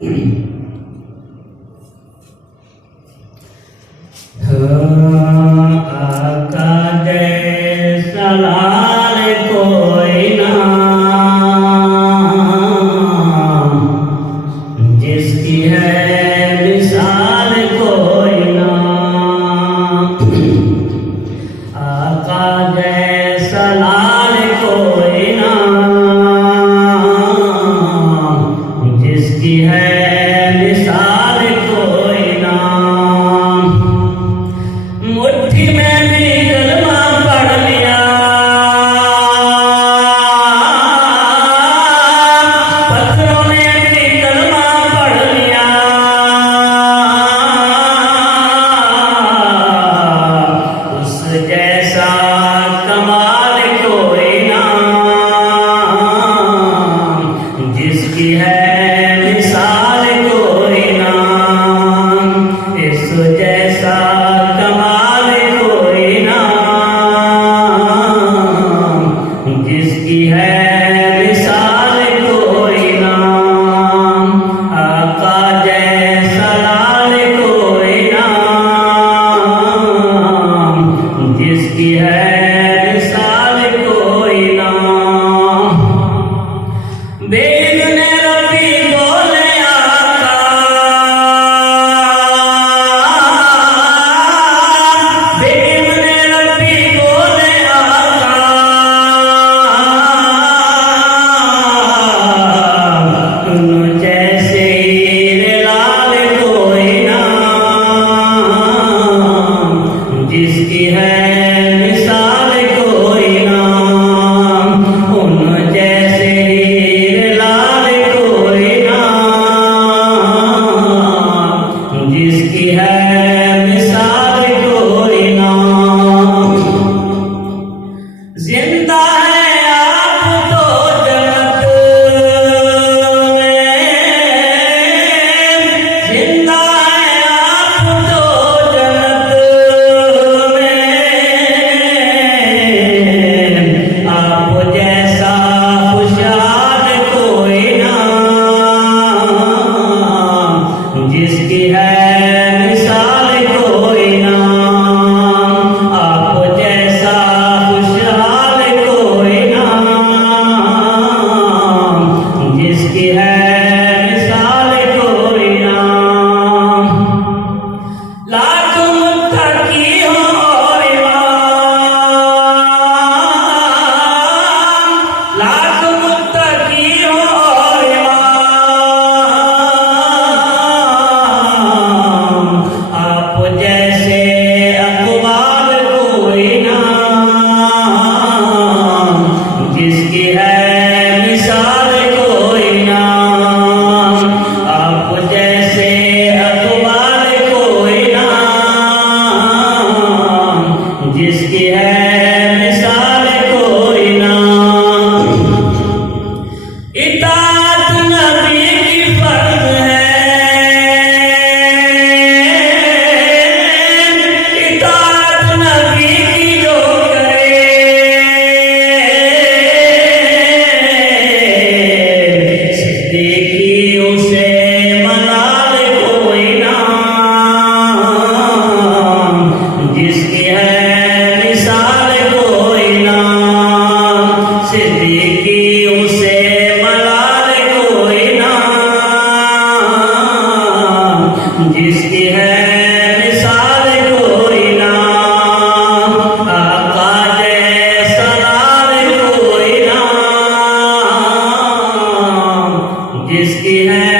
आका जैसा लाल कोई ना, जिसकी है मिसाल कोई ना। आका जैसा लाल कोई ना, जिसकी है मिसाल कोई ना। मुट्ठी में भी कलमा पढ़ लिया, पत्थरों में भी कलमा पढ़ लिया। उस जैसा कमाल कोई ना, जिसकी है मिसाल कोई ना। इस जैसा कमाल कोई ना, जिसकी है मिसाल कोई ना। आका जैसा लाल कोई ना, जिसकी है मिसाल कोई ना। बेगुने रब्बी बोले आका, बेगुने रब्बी बोले आका। तुम जैसे लाल कोई ना, जिसकी है मिसाल कोई ना। उन जैसे लाल कोई ना, जिसकी है मिसाल कोई ना। जिंदा है आप तो जन्नत में, जिंदा है आप तो जन्नत में। आप जैसा खुशहाल कोई ना, जिसकी है मिसाल कोई ना। आप जैसा खुशहाल कोई ना, जिसकी है मिसाल कोई ना। लाख मुत्तकी हो और इमाम, लाख मुत्तकी हो और इमाम। आप जैसे अक़वाल कोई ना, जिसकी है मिसाल कोई ना। आप जैसे अक़वाल कोई ना, जिसकी है मिसाल कोई ना। इताअत नबी की फर्ज है, इताअत नबी की जो करे। सिद्दीकी उसे मलाल कोई ना, जिसकी है मिसाल कोई ना। सिद्दीकी उसे मलाल कोई ना, जिसकी है मिसाल कोई ना। आका जैसा लाल कोई ना, जिसकी है